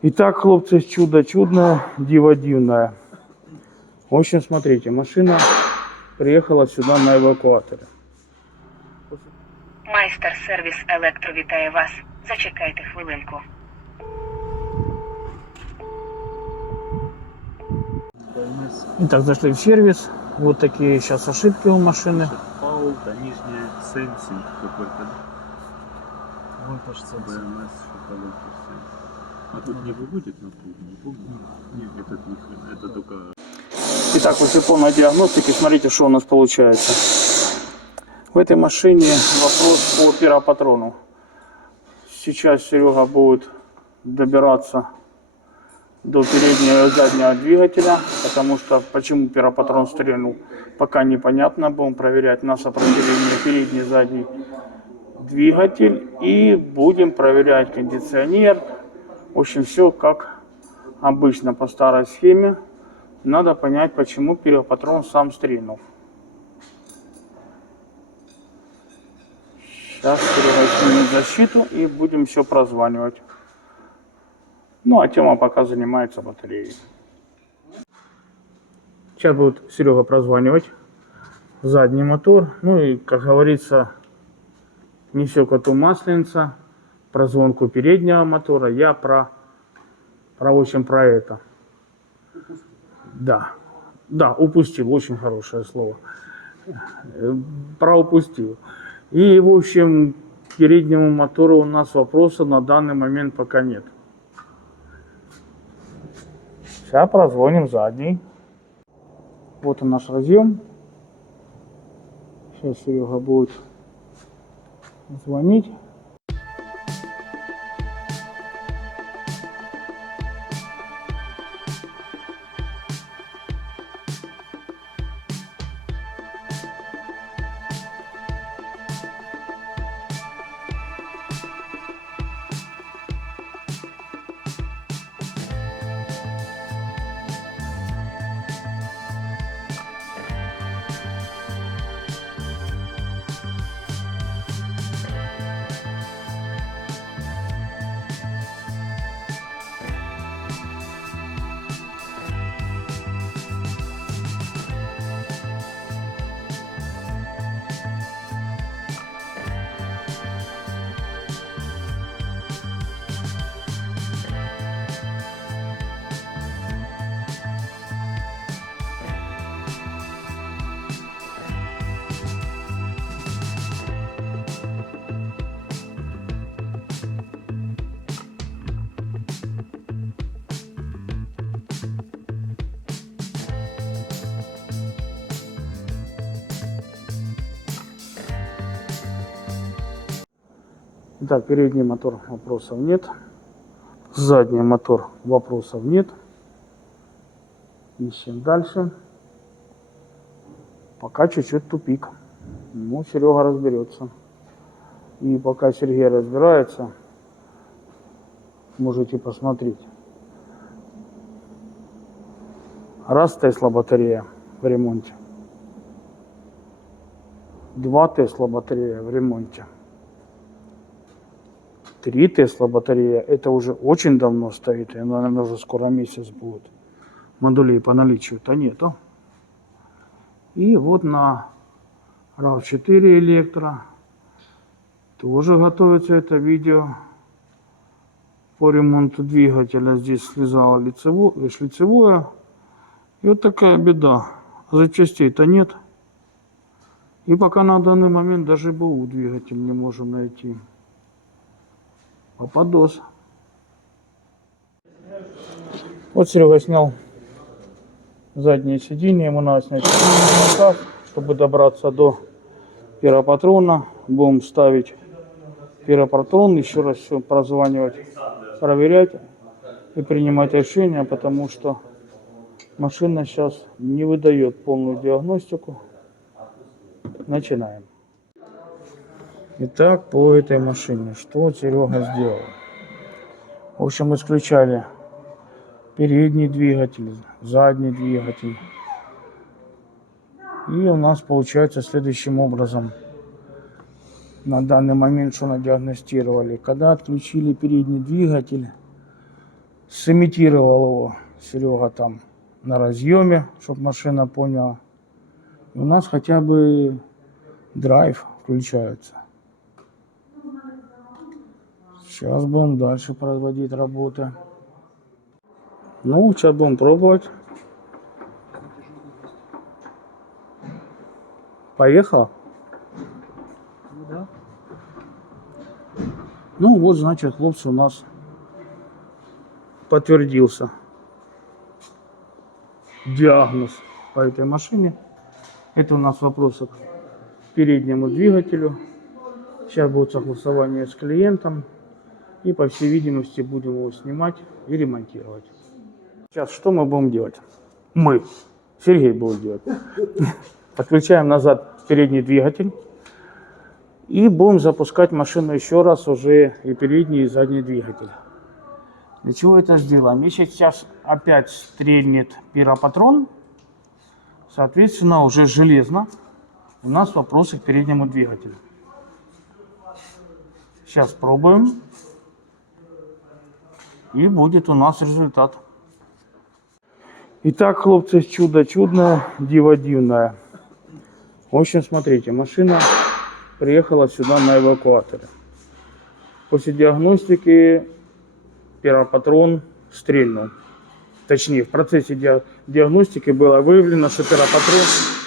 Итак, хлопцы, чудо чудное, диво дивное. В общем, смотрите, машина приехала сюда на евакуаторі. Майстер сервіс Електро вітає вас. Зачекайте хвилинку. Итак, зашли в сервис. Вот такие сейчас ошибки у машины. Паул, нижняя сенсинг какой-то. Вольтаж сенсор. БМС, что-то вольтаж сенсинг. А тут не выводит на пол? Не помню. Нет, этот не хрен, это только... Итак, после полной диагностики, смотрите, что у нас получается. В этой машине вопрос по пиропатрону. Сейчас Серега будет добираться до переднего и заднего двигателя, потому что почему пиропатрон стрельнул, пока непонятно. Будем проверять на сопротивление передний и задний двигатель и будем проверять кондиционер. В общем, все как обычно по старой схеме. Надо понять, почему пиропатрон сам стрельнул. Сейчас снимем защиту и будем все прозванивать. Ну, а Тёма пока занимается батареей. Сейчас будет Серега прозванивать задний мотор. Ну и, как говорится, не все коту масленица. Прозвонку переднего мотора. Я про это. Да, упустил. Очень хорошее слово. Проупустил. И, в общем, к переднему мотору у нас вопроса на данный момент пока нет. Сейчас прозвоним задний. Вот он наш разъем. Сейчас Серега будет звонить. Так, передний мотор вопросов нет. Задний мотор вопросов нет. Ищем дальше. Пока чуть-чуть тупик. Ну, Серега разберется. И пока Сергей разбирается, можете посмотреть. Раз Тесла батарея в ремонте. 2 Тесла батарея в ремонте. 3 Тесла батарея, это уже очень давно стоит, и, наверное, уже скоро месяц будет. Модулей по наличию-то нету. И вот на RAV4 электро тоже готовится это видео по ремонту двигателя. Здесь слезало шлицевое. И вот такая беда. Запчастей-то нет. И пока на данный момент даже БУ двигатель не можем найти. Попадос. Вот Серега снял заднее сиденье. Ему надо снять каркас, чтобы добраться до пиропатрона. Будем ставить пиропатрон. Еще раз все прозванивать, проверять и принимать решения, потому что машина сейчас не выдает полную диагностику. Начинаем. Итак, по этой машине, что Серега сделал? В общем, исключали передний двигатель, задний двигатель. И у нас получается следующим образом. На данный момент что надиагностировали? Когда отключили передний двигатель, сымитировал его Серега там на разъеме, чтобы машина поняла. И у нас хотя бы драйв включается. Сейчас будем дальше производить работы. Ну, сейчас будем пробовать. Поехала? Ну да. Ну вот, значит, хлопцы, у нас подтвердился диагноз по этой машине. Это у нас вопросы к переднему двигателю. Сейчас будет согласование с клиентом. И, по всей видимости, будем его снимать и ремонтировать. Сейчас что мы будем делать? Мы. Сергей будет делать. Подключаем назад передний двигатель. И будем запускать машину еще раз уже и передний, и задний двигатель. Для чего это сделаем? Если сейчас опять стрельнет пиропатрон, соответственно, уже железно у нас вопросы к переднему двигателю. Сейчас пробуем. И будет у нас результат. Итак, хлопцы, чудо чудное, диво дивное. В общем, смотрите, машина приехала сюда на эвакуаторе. После диагностики пиропатрон стрельнул. Точнее, в процессе диагностики было выявлено, что пиропатрон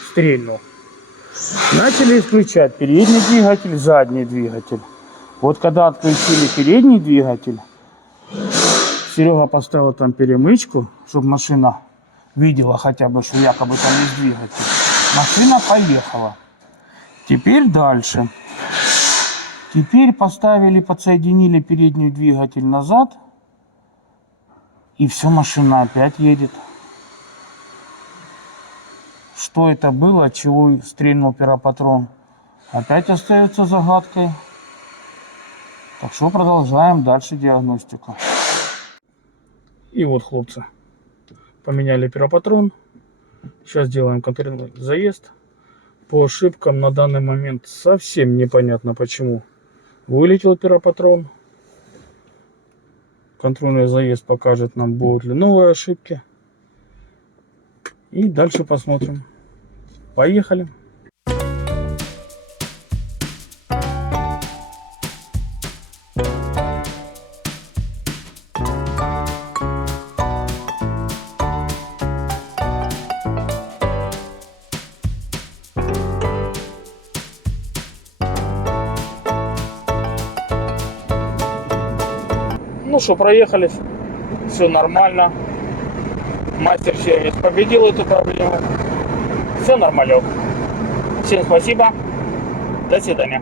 стрельнул. Начали исключать передний двигатель, задний двигатель. Вот когда отключили передний двигатель, Серега поставил там перемычку, чтобы машина видела хотя бы, что якобы там есть двигатель. Машина поехала. Теперь дальше. Теперь поставили, подсоединили передний двигатель назад. И все, машина опять едет. Что это было, от чего стрельнул пиропатрон, опять остается загадкой. Так что продолжаем дальше диагностику. И вот, хлопцы, поменяли пиропатрон. Сейчас делаем контрольный заезд. По ошибкам на данный момент совсем непонятно почему вылетел пиропатрон. Контрольный заезд покажет нам, будут ли новые ошибки. И дальше посмотрим. Поехали. Ну что, проехались, все нормально. Мастер-сервис победил эту проблему. Все нормалек. Всем спасибо. До свидания.